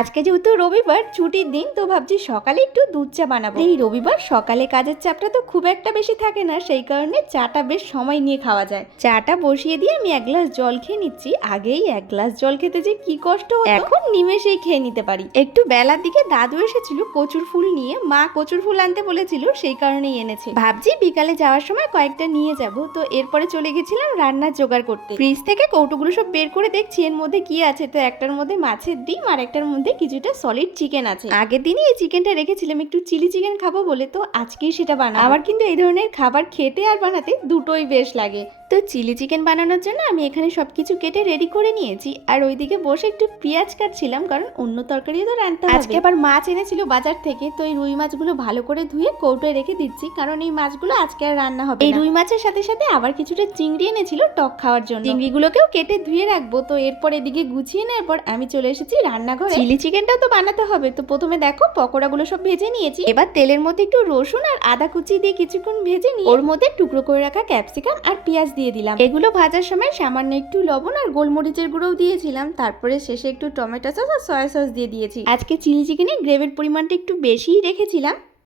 আজকে যেহেতু রবিবার ছুটির দিন, তো ভাবছি সকালে একটু দুধ চা বানাবো। এই রবিবার সকালে কাজের চাপটা তো খুব একটা বেশি থাকে না, সেই কারণে চাটা বেশ সময় নিয়ে খাওয়া যায়। চাটা বসিয়ে দিয়ে আমি 1 গ্লাস জল খেয়ে নিচ্ছি। আগেই 1 গ্লাস জল খেতে যে কি কষ্ট হতো, এখন নিমেষেই খেয়ে নিতে পারি। একটু বেলার দিকে দাদু এসেছিল কচুর ফুল নিয়ে, মা কচুর ফুল আনতে বলেছিল, সেই কারণেই এনেছে। ভাবছি বিকালে যাওয়ার সময় কয়েকটা নিয়ে যাব। তো এরপরে চলে গেছিলাম রান্নার জোগাড় করতে। ফ্রিজ থেকে কৌটোগুলো সব বের করে দেখছি এর মধ্যে কি আছে। তো একটার মধ্যে মাছের ডিম আর একটার মধ্যে কিছুটা সলিড চিকেন আছে। আগের দিনই এই চিকেনটা রেখেছিলাম একটু চিলি চিকেন খাবো বলে, তো আজকেই সেটা বানাবো। আমার কিন্তু এই ধরনের খাবার খেতে আর বানাতে দুটোই বেশ লাগে। তো চিলি চিকেন বানানোর জন্য আমি এখানে সবকিছু কেটে রেডি করে নিয়েছি, আর ওইদিকে বসে একটু পেঁয়াজ কাটছিলাম, কারণ অন্য তরকারিও তো রান্না হবে। আজকে আবার মাছ এনেছিল বাজার থেকে, তো এই রুই মাছগুলো ভালো করে ধুয়ে কৌটোয় রেখে দিচ্ছি, কারণ এই মাছগুলো আজকে আর রান্না হবে। এই রুই মাছের সাথে সাথে আবার কিছুটা চিংড়ি এনেছিল টক খাওয়ার জন্য, চিংড়িগুলোকেও কেটে ধুয়ে রাখবো। তো এরপর এদিকে গুছিয়ে নেওয়ার পর আমি চলে এসেছি রান্নাঘরে। চিলি চিকেনটাও তো বানাতে হবে, তো প্রথমে দেখো পকোড়াগুলো সব ভেজে নিয়েছি। এবার তেলের মধ্যে একটু রসুন আর আদা কুচি দিয়ে কিছুক্ষণ ভেজে নিয়ে ওর মধ্যে টুকরো করে রাখা ক্যাপসিকাম আর পেঁয়াজ দিয়ে দিলাম। এগুলো ভাজার সময় সামান্য একটু লবণ আর গোলমরিচের গুঁড়োও দিয়েছিলাম। তারপরে শেষে একটু টমেটো সস আর সয়া সস দিয়ে দিয়েছি। আজকে চিলি চিকেনের গ্রেভির পরিমাণটা একটু বেশিই রেখেছিলাম।